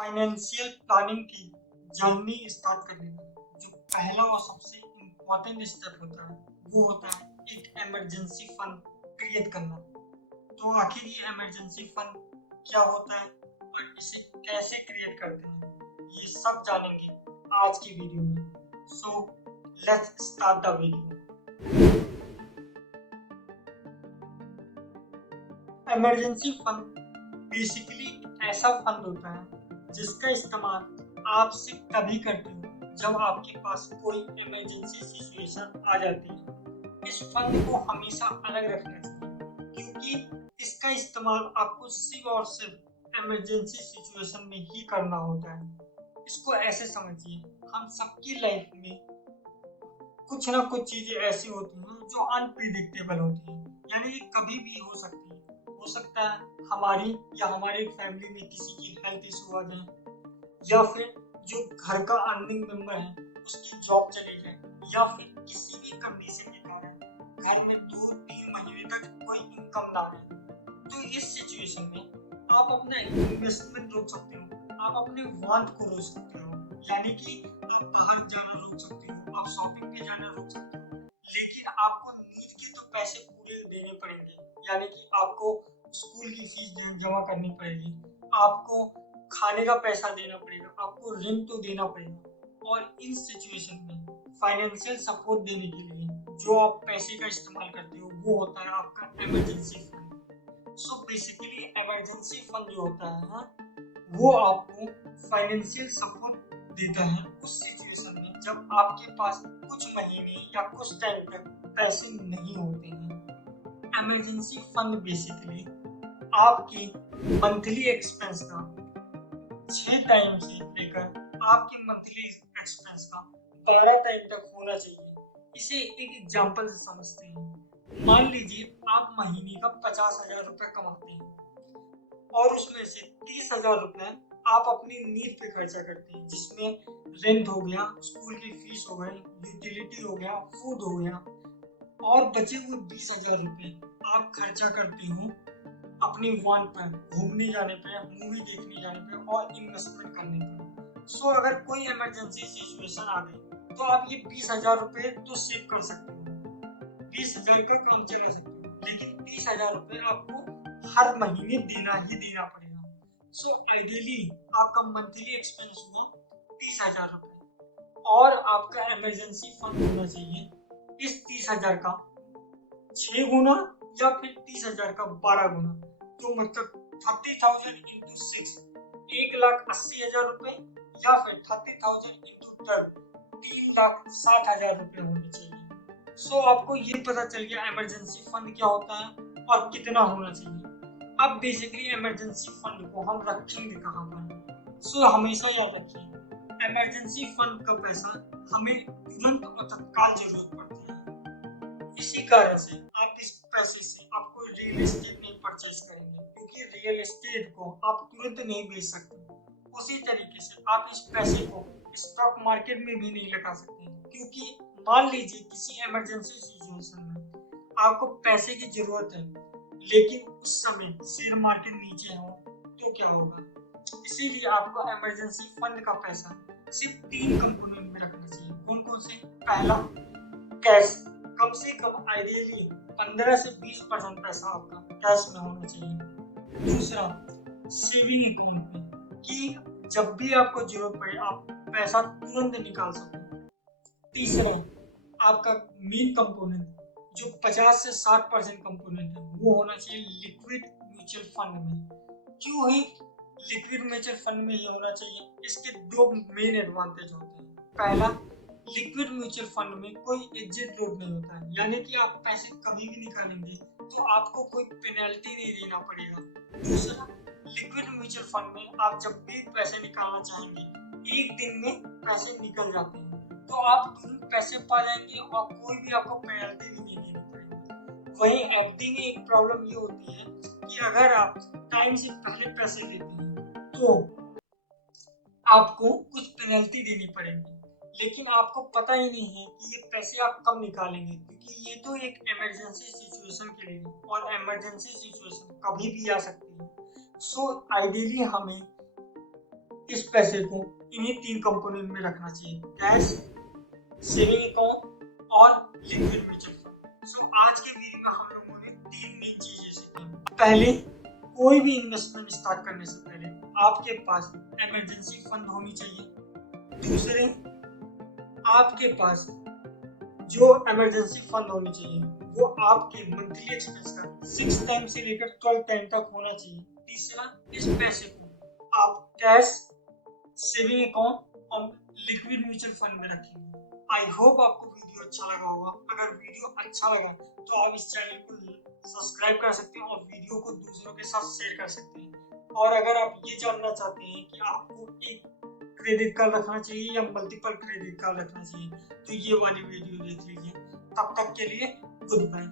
Financial planning की journey start करने का जो पहला और सबसे इम्पोर्टेंट स्टेप होता है वो होता है एक इमरजेंसी फंड क्रिएट करना। तो आखिर ये इमरजेंसी फंड क्या होता है और इसे कैसे क्रिएट करते हैं ये सब जानेंगे आज की वीडियो में। So let's start the video. Emergency fund basically ऐसा फंड होता है जिसका इस्तेमाल आप सिर्फ तभी करते हो जब आपके पास कोई इमरजेंसी सिचुएशन आ जाती है। इस फंड को हमेशा अलग रखना चाहिए क्योंकि इसका इस्तेमाल आपको सिर्फ और सिर्फ इमरजेंसी सिचुएशन में ही करना होता है। इसको ऐसे समझिए, हम सबकी लाइफ में कुछ ना कुछ चीजें ऐसी होती हैं जो अनप्रिडिक्टेबल होती हैं, यानी कि कभी भी हो सकती है। हो सकता है हमारी या हमारे फैमिली में किसी की हेल्थ इशू आ जाए, या फिर जो घर का अर्निंग मेंबर है उसकी जॉब चली जाए, या फिर किसी भी कंडीशन के कारण घर में 2-3 महीने तक कोई इनकम ना आए। तो इस सिचुएशन में आप अपना इन्वेस्टमेंट रोक सकते हो, आप अपने वांट को रोक सकते हो, यानी कि आप बाहर जाना रोक सकते हो, आप शॉपिंग पे जाना रोक सकते हो, लेकिन आपको नीड के तो पैसे पूरे देने पड़ेंगे। यानी कि आपको स्कूल की फीस जमा करनी पड़ेगी, आपको खाने का पैसा देना पड़ेगा, आपको रेंट तो देना पड़ेगा। और इन सिचुएशन में फाइनेंशियल सपोर्ट देने के लिए जो आप पैसे का इस्तेमाल करते हो वो होता है आपका emergency fund. So basically emergency fund जो होता है वो आपको फाइनेंशियल सपोर्ट देता है उस सिचुएशन में जब आपके पास कुछ महीने या कुछ टाइम तक पैसे नहीं होते हैं। इमरजेंसी फंड बेसिकली आपके मंथली एक्सपेंस का 6 टाइम से लेकर आपके मंथली एक्सपेंस का 12 टाइम तक होना चाहिए। इसे एक एग्जांपल से समझते हैं। मान लीजिए आप महीने का 50,000 रुपए कमाते हैं और उसमें से 30,000 रुपए आप अपनी नीड पे खर्चा करते हैं, जिसमें रेंट हो गया, स्कूल की फीस हो गई, यूटिलिटी हो गया, फूड हो गया, और बचे हुए 20,000 रुपए आप खर्चा करते हो अपनी वांट पर, घूमने जाने पे, मूवी देखने जाने पे और इन्वेस्टमेंट करने पे। सो अगर कोई इमरजेंसी सिचुएशन आ गई तो आप ये 20,000 रुपए तो सेव कर सकते हो, 20,000 का काम चला सकते हो, लेकिन 30,000 रुपए आपको हर महीने देना ही देना पड़ेगा। सो आइडियली आपका मंथली एक्सपेंस हुआ 30,000 रुपए और आपका इमरजेंसी फंड होना चाहिए इस 30,000 का 6 गुना या फिर 30,000 का 12 गुना। तो मतलब 30,000 इंटू 6 1,80,000 रुपए, या फिर 30,000 इंटू 12 3,60,000 रुपए होने चाहिए। सो आपको ये पता चल गया इमरजेंसी फंड क्या होता है और कितना होना चाहिए। अब बेसिकली इमरजेंसी फंड को हम रखेंगे कहाँ पर? सो हमेशा याद रखिए, इमरजेंसी फंड का पैसा हमें तुरंत और तत्काल जरूरत पड़ती है। इसी कारण से आप इस पैसे से आपको रियल एस्टेट नहीं परचेज करेंगे, क्योंकि रियल एस्टेट को आप तुरंत नहीं बेच सकते। उसी तरीके से आप इस पैसे को स्टॉक मार्केट में भी नहीं लगा सकते, क्योंकि मान लीजिए किसी इमरजेंसी सिचुएशन में आपको पैसे की जरूरत है, लेकिन उस समय शेयर मार्केट नीचे हो तो क्या होगा? इसीलिए आपको इमरजेंसी फंड का पैसा सिर्फ 3 कंपोनेंट में रखना चाहिए। कौन कौन से? पहला, कैश, कम से कम आइडियली 15 से 20% पैसा आपका कैश में होना चाहिए। दूसरा, सेविंग अकाउंट में, कि जब भी आपको जरूरत पड़े आप पैसा तुरंत निकाल सको। तीसरा, आपका मेन कंपोनेंट जो 50 से 60% कंपोनेंट है वो होना चाहिए लिक्विड म्यूचुअल फंड में। क्यों ही लिक्विड म्यूचुअल फंड में ही होना चाहिए? इसके 2 मेन एडवांटेज होते हैं। पहला, लिक्विड म्यूचुअल फंड में कोई एग्जिट लोड नहीं होता है, यानी कि आप पैसे कभी भी निकालेंगे तो आपको कोई पेनल्टी नहीं देना पड़ेगा। दूसरा, लिक्विड म्यूचुअल फंड में आप जब भी पैसे निकालना चाहेंगे 1 दिन में पैसे निकल जाते हैं, तो आप तुरंत पैसे पा जाएंगे और कोई भी आपको पेनल्टी भी नहीं देनी पड़ेगी। वहीं एफडी में एक प्रॉब्लम ये होती है कि अगर आप टाइम से पहले पैसे लेते हैं तो आपको कुछ पेनल्टी देनी पड़ेगी, लेकिन आपको पता ही नहीं है कि ये पैसे आप कब निकालेंगे, क्योंकि ये तो एक इमरजेंसी सिचुएशन के लिए, और इमरजेंसी सिचुएशन कभी भी आ सकती है। सो आइडियली हमें इस पैसे को इन्हीं 3 कंपोनेंट में रखना चाहिए, कैश, सेविंग अकाउंट और लिक्विड म्यूचुअल फंड। सो आज के वीडियो में हम लोगों ने 3 मेन चीजें सीखी। पहले, कोई भी इन्वेस्टमेंट स्टार्ट करने से पहले आपके पास इमरजेंसी फंड होनी चाहिए। दूसरे, आपके पास जो इमरजेंसी फंड होनी चाहिए वो आपके मंथली एक्सपेंस का 6 टाइम से लेकर 12 टाइम तक होना चाहिए। तीसरा, इस पैसे को आप कैश, सेविंग अकाउंट और लिक्विड म्यूचुअल फंड में रखेंगे। आई होप आपको वीडियो अच्छा लगा होगा। अगर वीडियो अच्छा लगा तो आप इस चैनल को सब्सक्राइब कर सकते हैं और वीडियो को दूसरों के साथ शेयर कर सकते हैं। और अगर आप ये जानना चाहते हैं कि आपको एक क्रेडिट कार्ड रखना चाहिए या मल्टीपल क्रेडिट कार्ड रखना चाहिए तो ये वाली वीडियो देख लीजिए। तब तक के लिए गुड बाय।